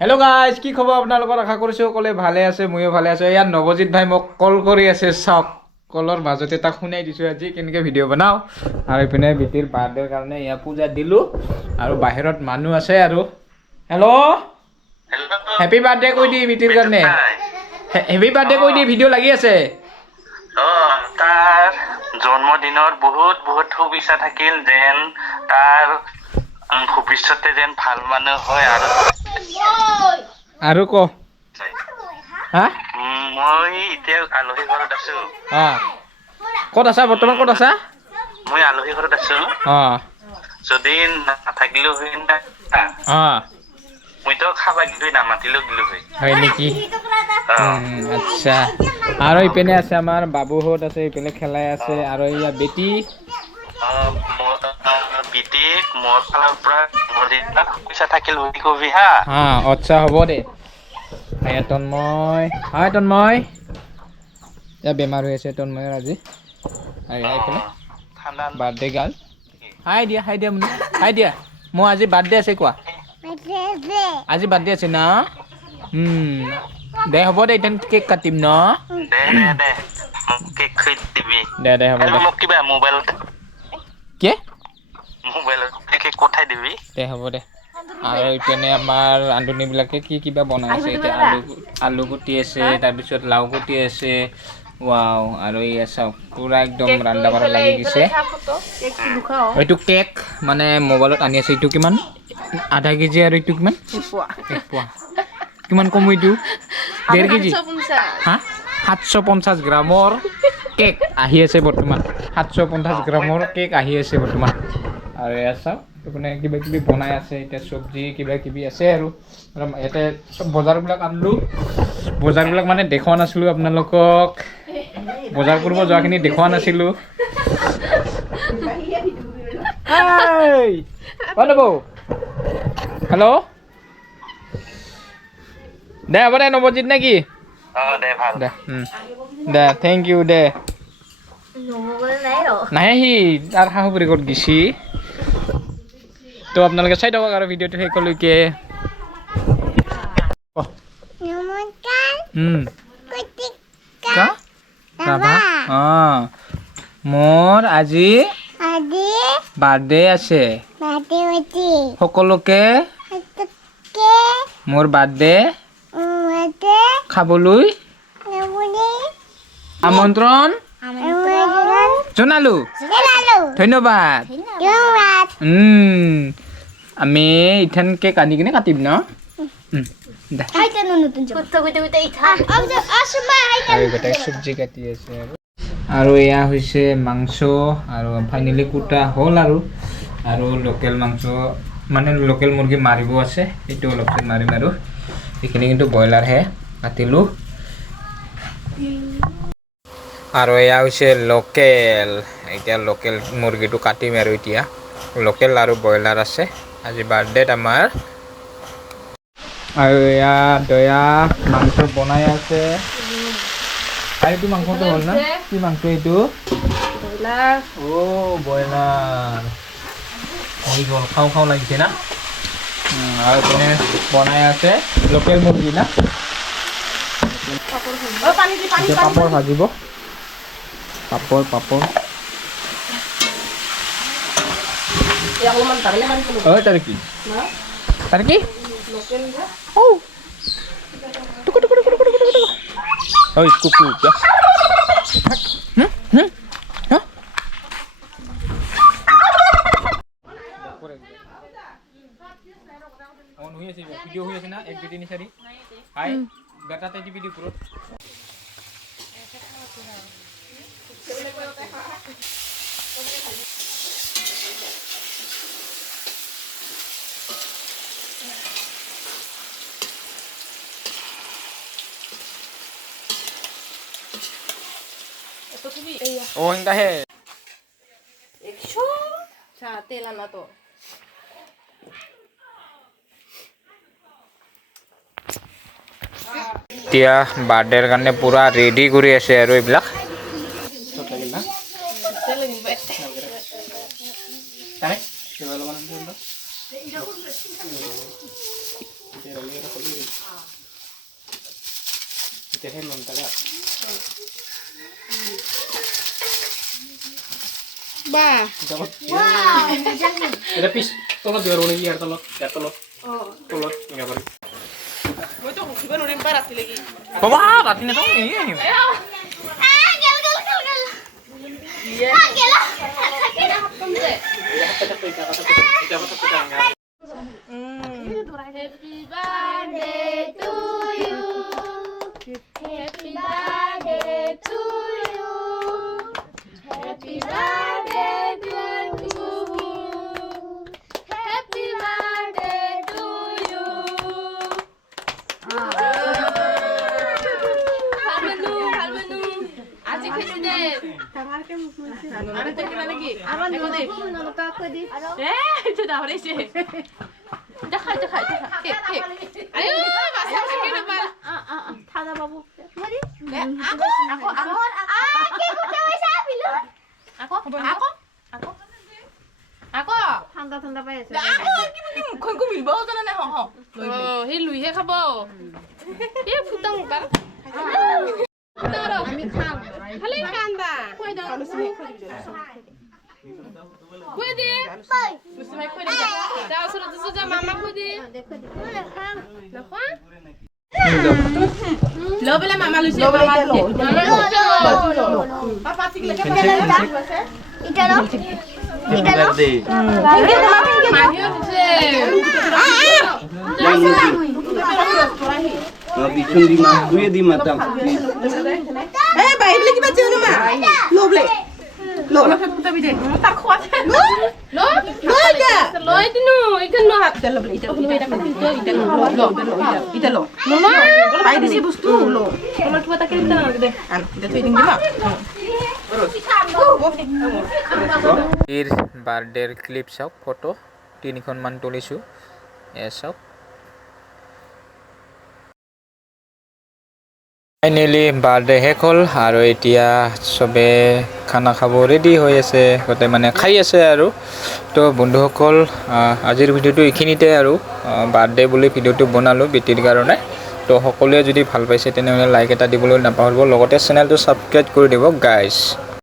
Hello' guys, কি খবৰ আপোনালোকৰ? আশা কৰিছোঁ সকলোৱে ভালে আছে, ময়ো ভালে আছোঁ। ইয়াত নৱজিত ভাই মোক কল কৰি আছে, চাওক। কলৰ মাজতে তাক শুনাই দিছোঁ আজি কেনেকৈ ভিডিঅ' বনাওঁ। আৰু এইপিনে বিটিৰ বাৰ্থডেৰ কাৰণে ইয়াত পূজা দিলোঁ। আৰু বাহিৰত মানুহ আছে আৰু। হেল্ল', হেপী বাৰ্থডে কৈ দি বিটিৰ কাৰণে। হেপী বাৰ্থডে কৈ দি, ভিডিঅ' লাগি আছে। তাৰ জন্মদিনৰ বহুত বহুত শুভেচ্ছা থাকিল, যেন তাৰ ভৱিষ্যতে যেন ভাল মানুহ হয়। আৰু ক হা মই এতিয়া আলহী ঘৰত আছো। ক'ত আছা বৰ্তমান? ক'ত আছা? মই আলহী ঘৰত আছো। যদি নাথাকিলো হয় মইতো খাবা গিলো নামাতিলেও গিলো হয় নেকি? আচ্ছা। আৰু ইপিনে আছে আমাৰ বাবুহঁত আছে, ইপিনে খেলাই আছে। আৰু এয়া বেটি বিটিক মোৰ ফালৰ পৰা শুভেচ্ছা থাকিল বুলি কবি হা। আচ্ছা, হ'ব দে। তন্ময়, হাই তন্ময়। এয়া বেমাৰ হৈ আছে তন্ময়ৰ আজি। এইফালে ঠাণ্ডা বাৰ্থডে গাৰ্ল। হাই দিয়া, হাই দিয়া, হাই দিয়া। মোৰ আজি বাৰ্থডে আছে কোৱা। আজি বাৰ্থডে আছে না? দে হ'ব দে, এতিয়া কেক কাটিম ন? দে মোক কেক খাই দিবি। দে হ'ব দে। মোক কিবা মোবাইলত কি? কেক পঠাই দিবি। দে হ'ব দে। আৰু ইপিনে আমাৰ ৰান্ধনীবিলাকে কি কিবা বনাই আছে এতিয়া। আলু কুটি আছে, তাৰপিছত লাও কুটি আছে। ৱাও, আৰু এয়া চাওক পুৰা একদম ৰান্ধা বাঢ়া লাগি গৈছে। এইটো কেক মানে মোবাইলত আনি আছে। এইটো কিমান? আধা কেজি। আৰু এইটো কিমান? এক পোৱা। কিমান কম এইটো? 1.5 কেজি। হা, 750 গ্ৰামৰ কেক আহি আছে বৰ্তমান। 750 গ্ৰামৰ কেক আহি আছে বৰ্তমান। আৰু এয়া চাওক, মানে কিবা কিবি বনাই আছে এতিয়া। চব্জি কিবা কিবি আছে আৰু ইয়াতে চব বজাৰবিলাক আনিলোঁ। বজাৰবিলাক মানে দেখুওৱা নাছিলোঁ আপোনালোকক। বজাৰ কৰিব যোৱাখিনি দেখুওৱা নাছিলোঁ। হেল্ল', দে হ'ব দে নৱজিত নে কি? দে ভাল দে থেংক ইউ দে। নাহে সি, তাৰ শাহুপুৰি ঘৰত গেছি। তো আপোনালোকে চাই থাকক আৰু ভিডিঅ'টো শেষলৈকে। মোৰ আজি বাৰ্থডে আছে। সকলোকে মোৰ বাৰ্থডে খাবলৈ আমন্ত্ৰণ জনালোঁ। ধন্যবাদ। আমি ইথান কেক আনি কিনে কাটিম ন? চব্জি কাটি আছে আৰু এয়া হৈছে মাংস। আৰু ফাইনেলি কুটা হ'ল আৰু লোকেল মাংস মানে লোকেল মুৰ্গী মাৰিব আছে। সেইটো অলপ মাৰিম আৰু এইখিনি কিন্তু ব্ৰইলাৰহে কাটিলোঁ। আৰু এয়া হৈছে লোকেল। এতিয়া লোকেল মুৰ্গীটো কাটিম আৰু এতিয়া লোকেল আৰু ব্ৰইলাৰ আছে আজি বাৰ্থডেত আমাৰ। আৰু এয়া দয়া মাংস বনাই আছে। এইটো মাংসটো হ'ল না? কি মাংস এইটো? ব্ৰইলাৰ। ব্ৰইলাৰ হৈ গ'ল। খাওঁ লাগিছে না? আৰু পিনে বনাই আছে লোকেল মুৰ্গী না? পাপৰ ভাজিব। পাপৰ তাৰ কি কুকুৰ ভিডিঅ' হৈ আছে না? 1 2 3 4 হাই বেটাতে টিপি দি ওপৰত। Enggak he. এতিয়া বাৰ্থডেৰ কাৰণে পুৰা ৰেডি কৰি আছে আৰু এইবিলাক। বাহ এটা পিছ তলত দিব নেকি ইয়াৰ তলত তলত এনেকৈ কৰি মইতো উঠিব নোৱাৰিম পাই ৰাতিলৈকে বাবা ৰাতি নাযাওঁ Happy birthday to you. Happy birthday to you. Happy birthday to you. Happy birthday to you. Halmenu. Aji khesi de. আৰু তই কিবা নেকি Aban nolaka kodi. এইটো ডাহৰিছে দেখা কেক আয়ো বাছা থাকে নাপাল Thada babu. Mari. আকৌ Ke kota wasa bilu. আকৌ Thanda pai ase. কি মুখখন মিলিব জানা নাই হ সেই লুইহে খাব এই ফুটাং পাৰ আমি খাম খালি কান্দা কই দাও কই দে মুসমাই কই দে যা ওচৰত যা মামা কই দে দেখো লো বেলা মামা লইছে মামা পাপা ঠিক লাগে Italo. মাহিও দিছে Bichung di mah, gue di mata. বাইবলে কিবা চেনো মা লোবলে লো তার খোয়া লো লই দিনু ইখান নো হাত লো এটা লো মামা পাই দিছি বস্তু লো তোমার কিবা তাকে দিতে না দে আন এটা থই দিন দিবা ইৰ বাৰ্থডেৰ ক্লিপ চাওক ফটো 3খনমান তুলিছোঁ চাওক ফাইনেলি বাৰ্থডে শেষ হ'ল আৰু এতিয়া চবে খানা খাব ৰেডি হৈ আছে গোটেই মানে খাই আছে আৰু তো বন্ধুসকল আজিৰ ভিডিঅ'টো এইখিনিতে আৰু বাৰ্থডে বুলি ভিডিঅ'টো বনালোঁ বিটিৰ কাৰণে তো সকলোৱে যদি ভাল পাইছে তেনেহ'লে লাইক এটা দিবলৈ নাপাহৰিব লগতে চেনেলটো ছাবস্ক্ৰাইব কৰি দিব গাইজ